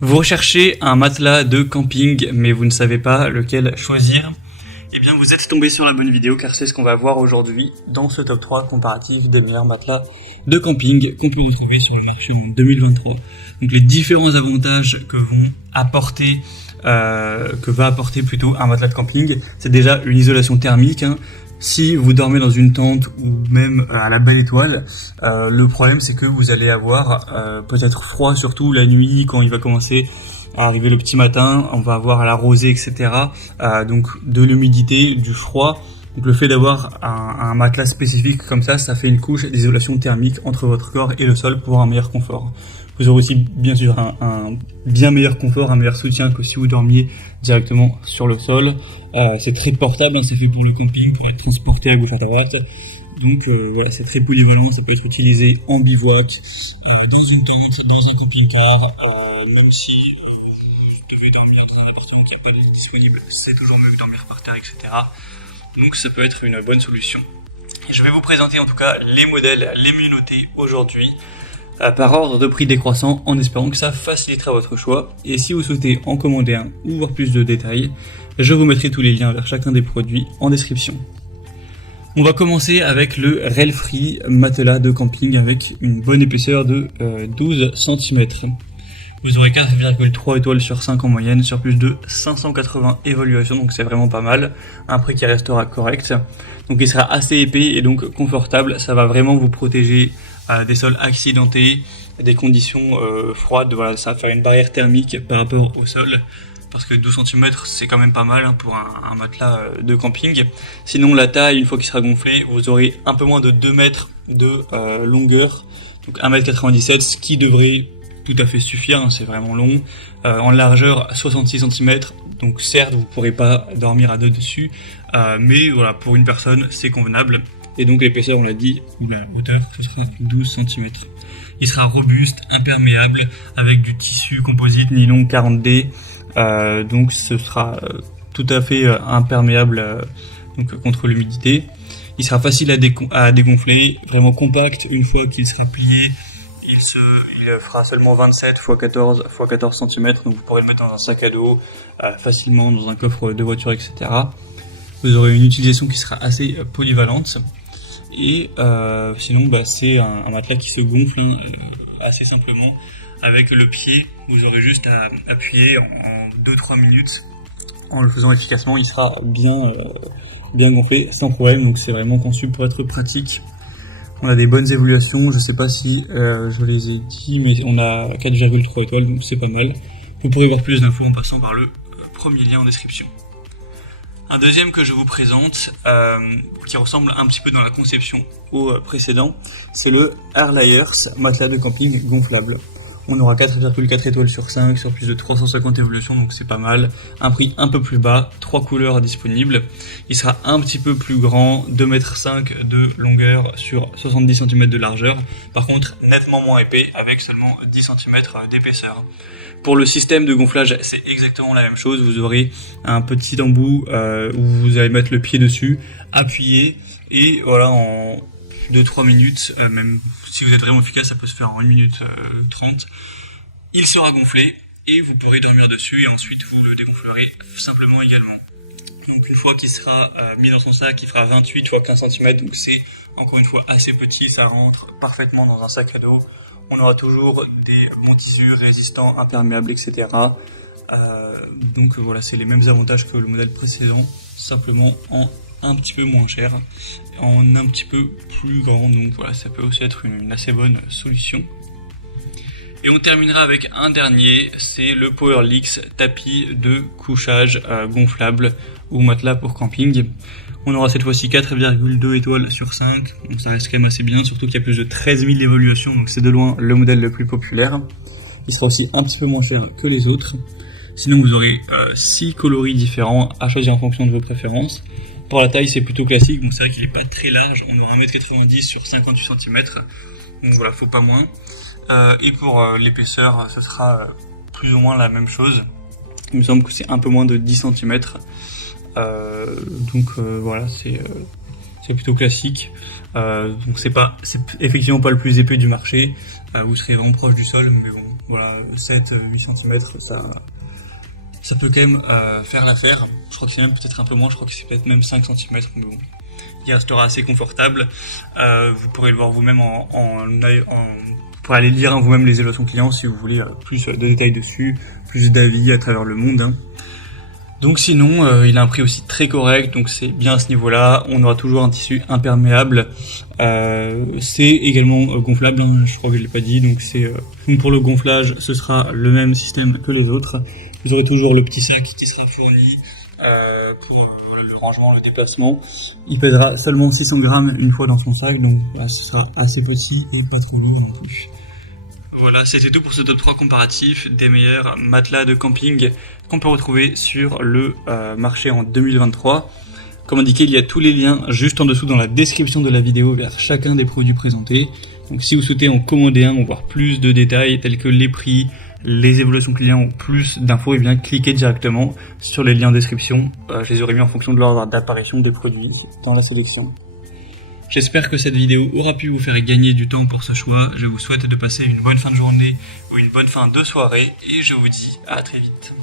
Vous recherchez un matelas de camping, mais vous ne savez pas lequel choisir. Eh bien, vous êtes tombé sur la bonne vidéo, car c'est ce qu'on va voir aujourd'hui dans ce top 3 comparatif des meilleurs matelas de camping qu'on peut retrouver sur le marché en 2023. Donc, les différents avantages que va apporter plutôt un matelas de camping, c'est déjà une isolation thermique. Si vous dormez dans une tente ou même à la belle étoile, le problème c'est que vous allez avoir peut-être froid, surtout la nuit quand il va commencer à arriver le petit matin, on va avoir la rosée, etc. Donc de l'humidité, du froid. Donc le fait d'avoir un matelas spécifique comme ça fait une couche d'isolation thermique entre votre corps et le sol pour un meilleur confort. Vous aurez aussi bien sûr un bien meilleur confort, un meilleur soutien que si vous dormiez directement sur le sol. C'est très portable, ça fait pour le camping, pour être transporté à gauche à droite. Donc voilà, c'est très polyvalent, ça peut être utilisé en bivouac, dans une tente, dans un camping-car, même si vous devez dormir dans un appartement qui n'a pas de lit disponible, c'est toujours mieux que dormir par terre, etc. Donc ça peut être une bonne solution. Je vais vous présenter en tout cas les modèles les mieux notés aujourd'hui, par ordre de prix décroissant, en espérant que ça facilitera votre choix. Et si vous souhaitez en commander un ou voir plus de détails, je vous mettrai tous les liens vers chacun des produits en description. On va commencer avec le Railfree matelas de camping avec une bonne épaisseur de 12 cm. Vous aurez 4,3 étoiles sur 5 en moyenne sur plus de 580 évaluations, donc c'est vraiment pas mal. Un prix qui restera correct. Donc il sera assez épais et donc confortable, ça va vraiment vous protéger des sols accidentés, des conditions froides. Voilà, ça va faire une barrière thermique par rapport au sol. Parce que 12 cm c'est quand même pas mal pour un matelas de camping. Sinon la taille, une fois qu'il sera gonflé, vous aurez un peu moins de 2 mètres de longueur, donc 1,97 m, ce qui devrait tout à fait suffire, c'est vraiment long. En largeur 66 cm, donc certes vous pourrez pas dormir à deux dessus, mais voilà, pour une personne c'est convenable. Et donc l'épaisseur, on l'a dit, ou la hauteur, ce sera 12 cm. Il sera robuste, imperméable, avec du tissu composite nylon 40D. Donc ce sera tout à fait imperméable donc contre l'humidité. Il sera facile à dégonfler, vraiment compact. Une fois qu'il sera plié, il fera seulement 27 x 14 x 14 cm, donc vous pourrez le mettre dans un sac à dos facilement, dans un coffre de voiture, etc. Vous aurez une utilisation qui sera assez polyvalente. Et sinon c'est un matelas qui se gonfle assez simplement. Avec le pied, vous aurez juste à appuyer en 2-3 minutes. En le faisant efficacement, il sera bien gonflé sans problème. Donc c'est vraiment conçu pour être pratique. On a des bonnes évaluations, je sais pas si je les ai dit, mais on a 4,3 étoiles, donc c'est pas mal. Vous pourrez voir plus d'infos en passant par le premier lien en description. Un deuxième que je vous présente, qui ressemble un petit peu dans la conception au précédent, c'est le Airlayers matelas de camping gonflable. On aura 4,4 étoiles sur 5 sur plus de 350 évolutions, donc c'est pas mal. Un prix un peu plus bas, 3 couleurs disponibles. Il sera un petit peu plus grand, 2,5 m de longueur sur 70 cm de largeur. Par contre, nettement moins épais avec seulement 10 cm d'épaisseur. Pour le système de gonflage, c'est exactement la même chose. Vous aurez un petit embout où vous allez mettre le pied dessus, appuyer, et voilà, en 2-3 minutes, même si vous êtes vraiment efficace, ça peut se faire en 1 minute 30. Il sera gonflé et vous pourrez dormir dessus et ensuite vous le dégonflerez simplement également. Donc une fois qu'il sera mis dans son sac, il fera 28 x 15 cm, donc c'est encore une fois assez petit, ça rentre parfaitement dans un sac à dos. On aura toujours des bons tissus résistants, imperméables, etc. Donc voilà, c'est les mêmes avantages que le modèle précédent, simplement en un petit peu moins cher, en un petit peu plus grand. Donc voilà, ça peut aussi être une assez bonne solution. Et on terminera avec un dernier, c'est le Powerlix tapis de couchage gonflable ou matelas pour camping. On aura cette fois-ci 4,2 étoiles sur 5, donc ça reste quand même assez bien, surtout qu'il y a plus de 13 000 évaluations, donc c'est de loin le modèle le plus populaire. Il sera aussi un petit peu moins cher que les autres. Sinon vous aurez 6 coloris différents à choisir en fonction de vos préférences. Pour la taille, c'est plutôt classique, donc c'est vrai qu'il n'est pas très large, on aura 1,90 m sur 58 cm, donc voilà, faut pas moins. Et pour l'épaisseur, ce sera plus ou moins la même chose. Il me semble que c'est un peu moins de 10 cm. Donc voilà, c'est plutôt classique. Donc c'est effectivement pas le plus épais du marché. Vous serez vraiment proche du sol, mais bon, voilà, 7-8 cm, ça peut quand même faire l'affaire. Je crois que c'est même peut-être un peu moins, je crois que c'est peut-être même 5 cm, mais bon, il restera assez confortable. Vous pourrez le voir vous-même vous pourrez aller lire vous-même les évaluations clients si vous voulez plus de détails dessus, plus d'avis à travers le monde. Donc sinon, il a un prix aussi très correct, donc c'est bien à ce niveau-là. On aura toujours un tissu imperméable. C'est également gonflable, hein, je crois que je l'ai pas dit. Donc donc pour le gonflage, ce sera le même système que les autres. Vous aurez toujours le petit sac qui sera fourni pour le rangement, le déplacement. Il pèsera seulement 600 grammes une fois dans son sac, donc ce sera assez petit et pas trop lourd non plus. Voilà, c'était tout pour ce top 3 comparatif des meilleurs matelas de camping qu'on peut retrouver sur le marché en 2023. Comme indiqué, il y a tous les liens juste en dessous dans la description de la vidéo vers chacun des produits présentés. Donc si vous souhaitez en commander un ou voir plus de détails tels que les prix, les évaluations clients ou plus d'infos, et bien cliquez directement sur les liens en description. Je les aurai mis en fonction de l'ordre d'apparition des produits dans la sélection. J'espère que cette vidéo aura pu vous faire gagner du temps pour ce choix. Je vous souhaite de passer une bonne fin de journée ou une bonne fin de soirée et je vous dis à très vite.